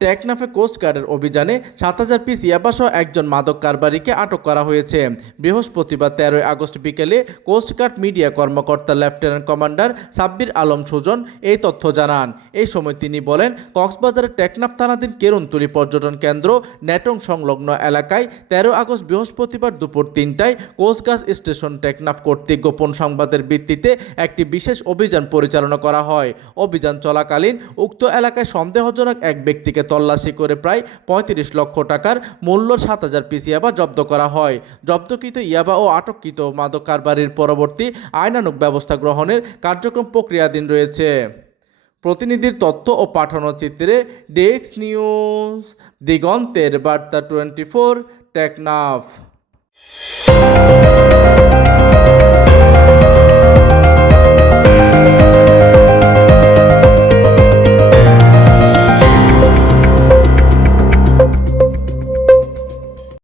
টেকনাফে কোস্টগার্ডের অভিযানে ৭,০০০ পিস ইয়াবাসহ একজন মাদক কারবারিকে আটক করা হয়েছে। বৃহস্পতিবার ১৩ আগস্ট বিকেলে কোস্টগার্ড মিডিয়া কর্মকর্তা লেফটেন্যান্ট কমান্ডার সাব্বির আলম সুজন এই তথ্য জানান। এই সময় তিনি বলেন, কক্সবাজারের টেকনাফ থানাধীন কেরুনতুলি পর্যটন কেন্দ্র নেটং সংলগ্ন এলাকায় ১৩ আগস্ট বৃহস্পতিবার দুপুর ৩টায় কোস্টগার্ড স্টেশন টেকনাফ কর্তৃক গোপন সংবাদের ভিত্তিতে একটি বিশেষ অভিযান পরিচালনা করা হয়। অভিযান চলাকালীন উক্ত এলাকায় সন্দেহজনক এক ব্যক্তিকে তল্লাশি করে প্রায় ৩৫ লক্ষ টাকার মূল্য ৭,০০০ পিস ইয়াবা জব্দ করা হয়। জব্দকৃত ইয়াবা ও আটককৃত মাদক কারবারির পরবর্তী আইনানুগ ব্যবস্থা গ্রহণের কার্যক্রম প্রক্রিয়াধীন রয়েছে। প্রতিনিধির তথ্য ও পাঠানো চিত্রে ডেস্ক নিউজ, দিগন্তের বার্তা 24, টেকনাফ।